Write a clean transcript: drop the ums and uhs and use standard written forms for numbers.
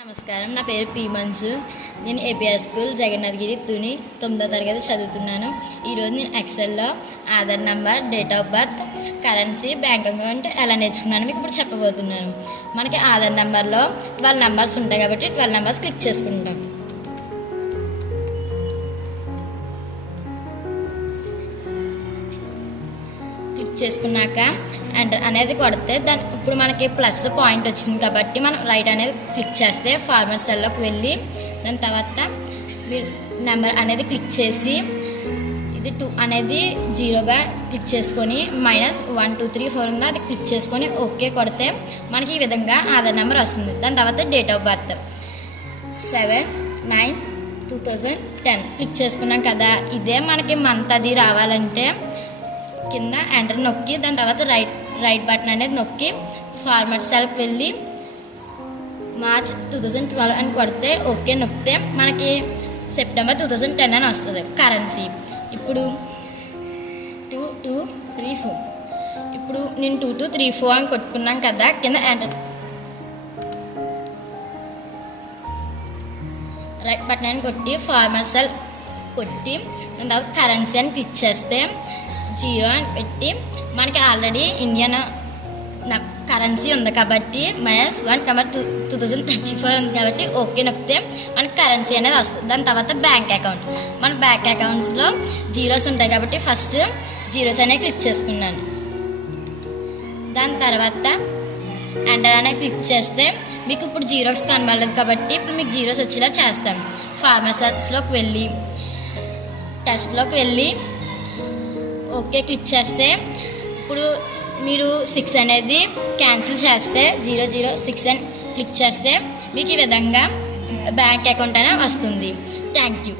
నమస్కారం, నా పేరు పి మంజు. నేను ఏపీఆర్ స్కూల్ జగన్నాథగిరి తుని 9వ తరగతి చదువుతున్నాను. ఈరోజు నేను ఎక్సెల్లో Aadhaar number, date of birth, currency, bank account ఎలా నేర్చుకున్నాను మీకు ఇప్పుడు చెప్పబోతున్నాను. మనకి ఆధార్ నంబర్లో 12 నెంబర్స్ ఉంటాయి కాబట్టి 12 నెంబర్స్ క్లిక్ చేసుకుంటాం. క్లిక్ చేసుకున్నాక ఎంటర్ అనేది కొడితే దాని ఇప్పుడు మనకి ప్లస్ పాయింట్ వచ్చింది కాబట్టి మనం రైట్ అనేది క్లిక్ చేస్తే ఫార్మర్ సెల్లోకి వెళ్ళి దాని తర్వాత మీరు నెంబర్ అనేది క్లిక్ చేసి ఇది 2 అనేది 0గా క్లిక్ చేసుకొని -1 2 3 4 ఉందో అది క్లిక్ చేసుకొని ఓకే కొడితే మనకి ఈ విధంగా ఆధార్ నెంబర్ వస్తుంది. దాని తర్వాత డేట్ ఆఫ్ బర్త్ 7/9/2010 క్లిక్ చేసుకున్నాం కదా. ఇదే మనకి మంత్ అది రావాలంటే కింద ఎంటర్ నొక్కి దాని తర్వాత రైట్ బటన్ అనేది నొక్కి ఫార్మాట్ సెల్కి వెళ్ళి మార్చ్ 2012 అని కొడితే ఓకే నొక్కితే మనకి సెప్టెంబర్ 2010 అని వస్తుంది. కరెన్సీ ఇప్పుడు 2234 ఇప్పుడు నేను 2234 అని కొట్టుకున్నాం కదా. కింద ఎంటర్ రైట్ బటన్ అని కొట్టి ఫార్మాట్ సెల్ కొట్టి దాని తర్వాత కరెన్సీ అని క్లిక్ చేస్తే 0 అని పెట్టి మనకి ఆల్రెడీ ఇండియన్ కరెన్సీ ఉంది కాబట్టి -1/2034 ఉంది కాబట్టి ఓకే నొక్కితే మనకి కరెన్సీ అనేది వస్తుంది. దాని తర్వాత బ్యాంక్ అకౌంట్, మన బ్యాంక్ అకౌంట్స్లో జీరోస్ ఉంటాయి కాబట్టి ఫస్ట్ జీరోస్ అనేది క్లిక్ చేసుకున్నాను. దాని తర్వాత ఎంటర్ అనేది క్లిక్ చేస్తే మీకు ఇప్పుడు జీరోస్ కనబడలేదు కాబట్టి ఇప్పుడు మీకు జీరోస్ వచ్చేలా చేస్తాను. ఫార్మసీలోకి వెళ్ళి టెస్ట్లోకి వెళ్ళి ఓకే క్లిక్ చేస్తే ఇప్పుడు మీరు 6 అనేది క్యాన్సిల్ చేస్తే 006 అని క్లిక్ చేస్తే మీకు ఈ విధంగా బ్యాంక్ అకౌంట్ అనేది వస్తుంది. Thank you.